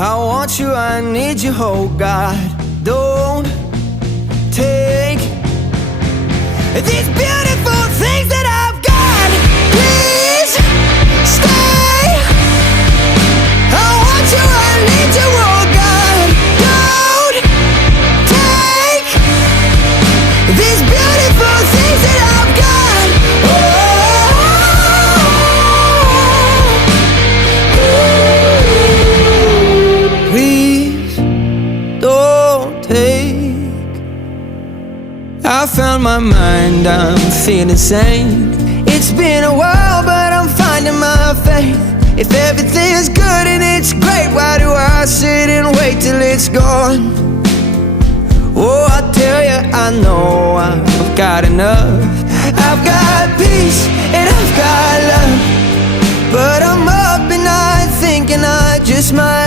I want you, I need you, oh God. Don't take these beautiful things that I've got. Please stay. I want you, I need you, oh God. Don't take these beautiful things that I've got. Please don't take. I found my mind, I'm feeling sane. It's been a while, but I'm finding my faith. If everything's good and it's great, why do I sit and wait till it's gone? Oh, I tell you, I know I've got enough. I've got peace and I've got love, but I'm up and I thinking I just might